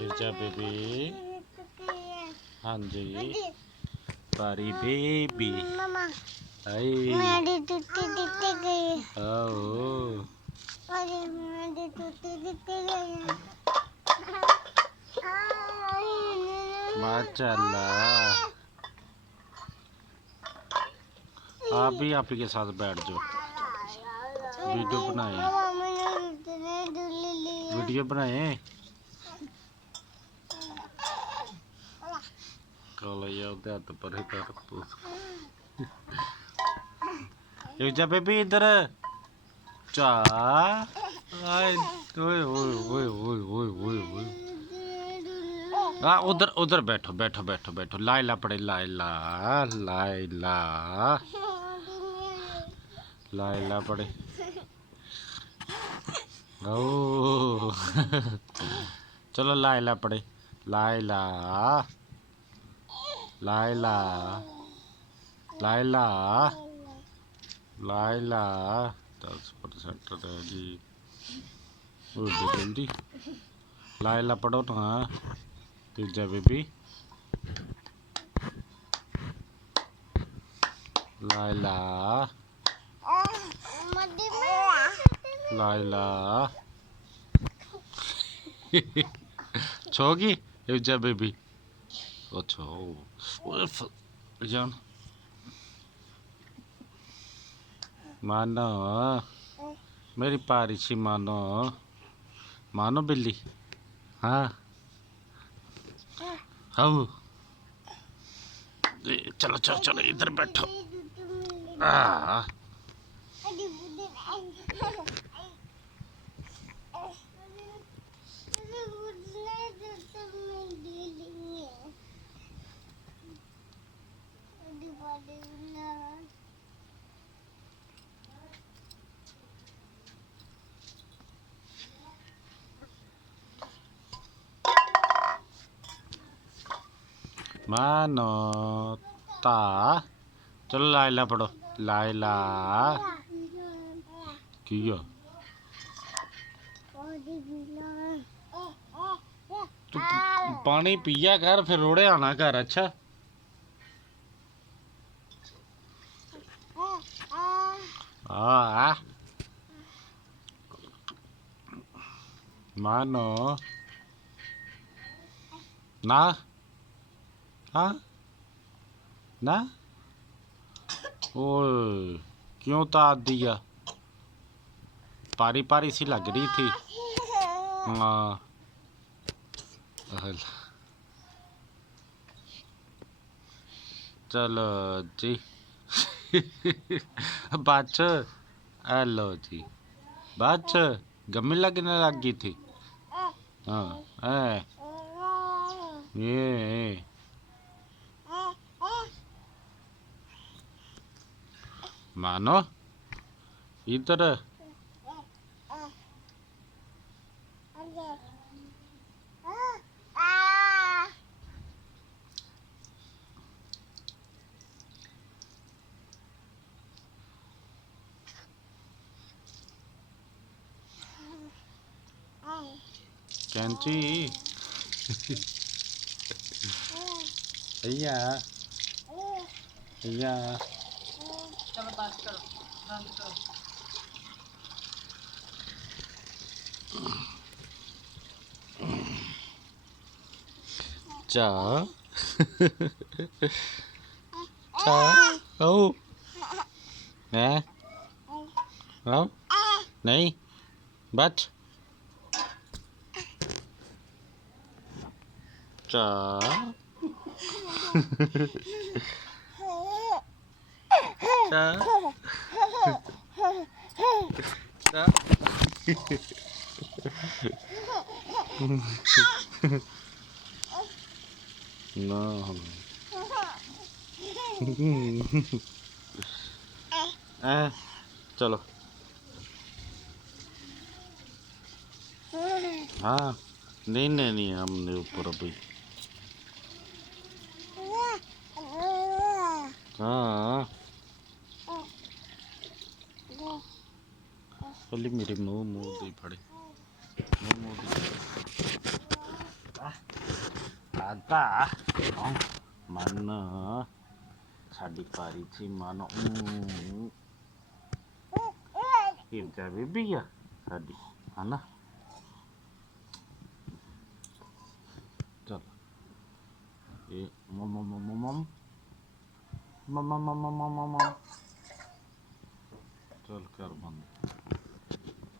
हिरजा baby. हाँ जी पारी baby. मेरी टूटी टूटी गई। आओ अरे मेरी टूटी टूटी गई। माशाल्लाह। आप भी आप ही के साथ बैठ जाओ। वीडियो बनाए। वीडियो बनाए। हथ पर हिरजा बेबी इधर चा। उधर उधर बैठो बैठो बैठो बैठो। लाइला पड़े लाइला लाइला लाइला पड़े। ओ चलो लाइला पड़े। लाइला लाइला लाइला लाइला 10% रह गई। जल्दी लाइला पढ़ो ना। हिरजा बेबी लाइला लाइला छोगी हिरजा बेबी। अच्छा जान मानो मेरी पारिशी मानो मानो बिल्ली। हाँ हाँ चलो चलो चलो इधर बैठो। मानो ता चलो लाइला पढ़ो। लाइला किया तू पानी पिया कर फिर रोड़े आना कर। अच्छा हाँ मानो ना हाँ ना ओए क्यों तार दिया। पारी पारी सी लग रही थी। हाँ चलो जी बाच हेलो जी बाच गमी लगने लग गई थी। हाँ ये मानो इधर कैंची भैया भैया चलो बस करो बंद करो। चा चा ओ है आओ नहीं बच चा चा चा ना चलो हाँ नहीं नहीं नहीं हमने ऊपर अभी हाँ पहले मेरे मुंह मुंह दे पड़े मुंह मुंह दे ਆਦਾ ਮਨ ਸਾਡੀ ਪਾਰੀ ਸੀ ਮਨ ਇਹ ਤਾਂ ਬੀਬੀ ਆ ਸਾਡੀ ਹਨਾ ਚਲ ਇਹ ਮਮ ਚਲ ਕਰ ਬੰਦ